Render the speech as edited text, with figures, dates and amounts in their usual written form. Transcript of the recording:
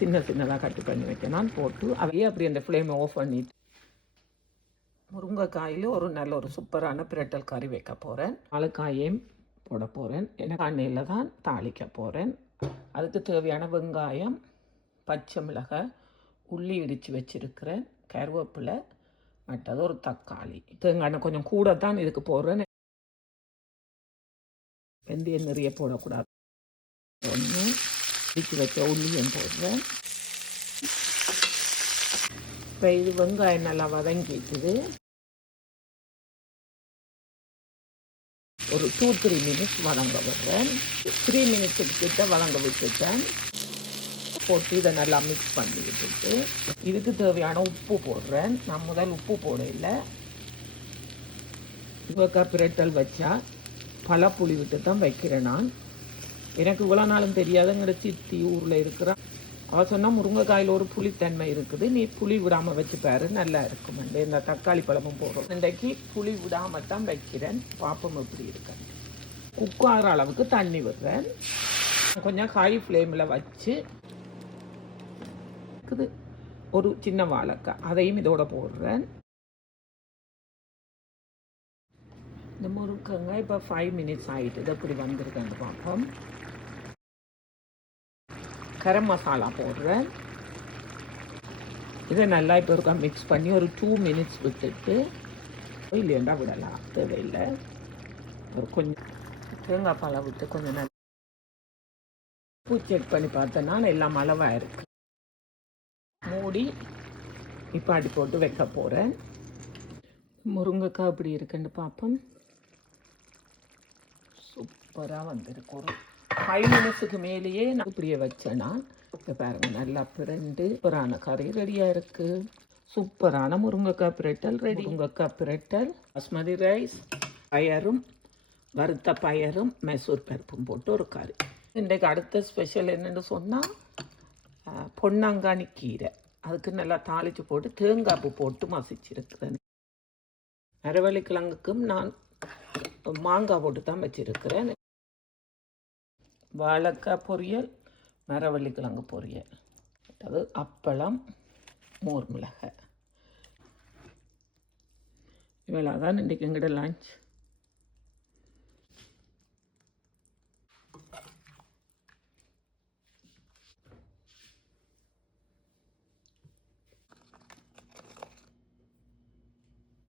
சின்ன சின்னதாக கட் பண்ணி வைக்கணும் போட்டு அவையே அப்படி அந்த ஃப்ளேமை ஆஃப் பண்ணிட்டு முருங்கைக்காயில் நல்ல ஒரு சூப்பரான பிரட்டல் கறி வைக்க போகிறேன். வாழைக்காயையும் போட போகிறேன். எனக்கு எண்ணெயில் தான் தாளிக்க போகிறேன். அதுக்கு தேவையான வெங்காயம், பச்சை மிளகாய், உள்ளி இடித்து வச்சுருக்கிறேன், கருவேப்பிலை, மற்றது ஒரு தக்காளி. தேங்காய் கொஞ்சம் கூட தான் இதுக்கு போடுறேன். வெந்தயம் நிறைய போடக்கூடாது. ஒன்று இடித்து வச்ச உள்ளியும் போடுறேன். இப்போ இது வெங்காயம் நல்லா வதங்கிட்டுது. ஒரு 2-3 மினிட்ஸ் வதங்க விடுறேன். 3 மினிட்ஸுக்கு கிட்ட வதங்க விட்டுட்டேன். போட்டு இதை நல்லா மிக்ஸ் பண்ணி விட்டுட்டு இதுக்கு தேவையான உப்பு போடுறேன். நான் முதல் உப்பு போடல. முருங்கைக்காய் பிரட்டல் வச்சா பழப்புளி விட்டு தான் வைக்கிறேன் நான். எனக்கு இவ்வளோ நாளும் தெரியாதுங்கிற சித்தி ஊரில் இருக்கிறேன். அவள் சொன்னால் முருங்கைக்காயில் ஒரு புளித்தன்மை இருக்குது, நீ புளி விடாமல் வச்சு பாரு நல்லா இருக்கும். இந்த தக்காளி பழமும் போடுறோம். இன்றைக்கு புளி விடாமல் தான் வைக்கிறேன். பாப்பம் எப்படி இருக்கேன். உட்கார அளவுக்கு தண்ணி விடுறேன். கொஞ்சம் ஹை ஃப்ளேமில் வச்சு ஒரு சின்ன வாழைக்காய் அதையும் இதோட போடுறேன். இந்த முருங்கைக்காய் இப்போ 5 மினிட்ஸ் ஆகிட்டு இது எப்படி வந்திருக்கேன்னு பார்ப்போம். கரம் மசாலா போடுறேன். இதை நல்லா இப்போ இருக்கா மிக்ஸ் பண்ணி ஒரு 2 மினிட்ஸ் விட்டுட்டு இல்லையா விடலாம், தேவையில்லை. ஒரு கொஞ்சம் தேங்காய் பாலை விட்டு கொஞ்சம் நல்லா உப்பு செக் பண்ணி பார்த்தேன்னா எல்லாம் அளவாக இருக்கு. மூடி இப்போ அடி போட்டு வைக்க போகிறேன். முருங்கைக்காய் அப்படி இருக்குன்னு பார்ப்போம். சூப்பராக வந்திருக்கு. ஒரு 5 மினிட்ஸுக்கு மேலேயே நான் இப்படியே வச்சேன்னா இப்போ பாருங்கள் நல்லா பிரண்டு சூப்பரான கறி ரெடியாக இருக்குது. சூப்பரான முருங்கைக்காய் பிரட்டல் ரெடி. முருங்கைக்காய் பிரட்டல், பாஸ்மதி ரைஸ், பயரும் வறுத்த பயரும் மைசூர் பருப்பும் போட்டு ஒரு கறி. இன்றைக்கு அடுத்த ஸ்பெஷல் என்னென்னு சொன்னால் பொன்னாங்கானி கீரை. அதுக்கு நல்லா தாளித்து போட்டு தேங்காய் பூ போட்டு மசிச்சிருக்கிறேன். மரவள்ளிக்கிழங்குக்கும் நான் மாங்காய் போட்டு தான் வச்சுருக்கிறேன். வாழைக்காய் பொரியல், மரவள்ளிக்கிழங்கு பொரியல், அது அப்பளம், மோர் மிளகாய். இவ்வளோ தான் இன்றைக்கு எங்கிட்ட லஞ்ச்.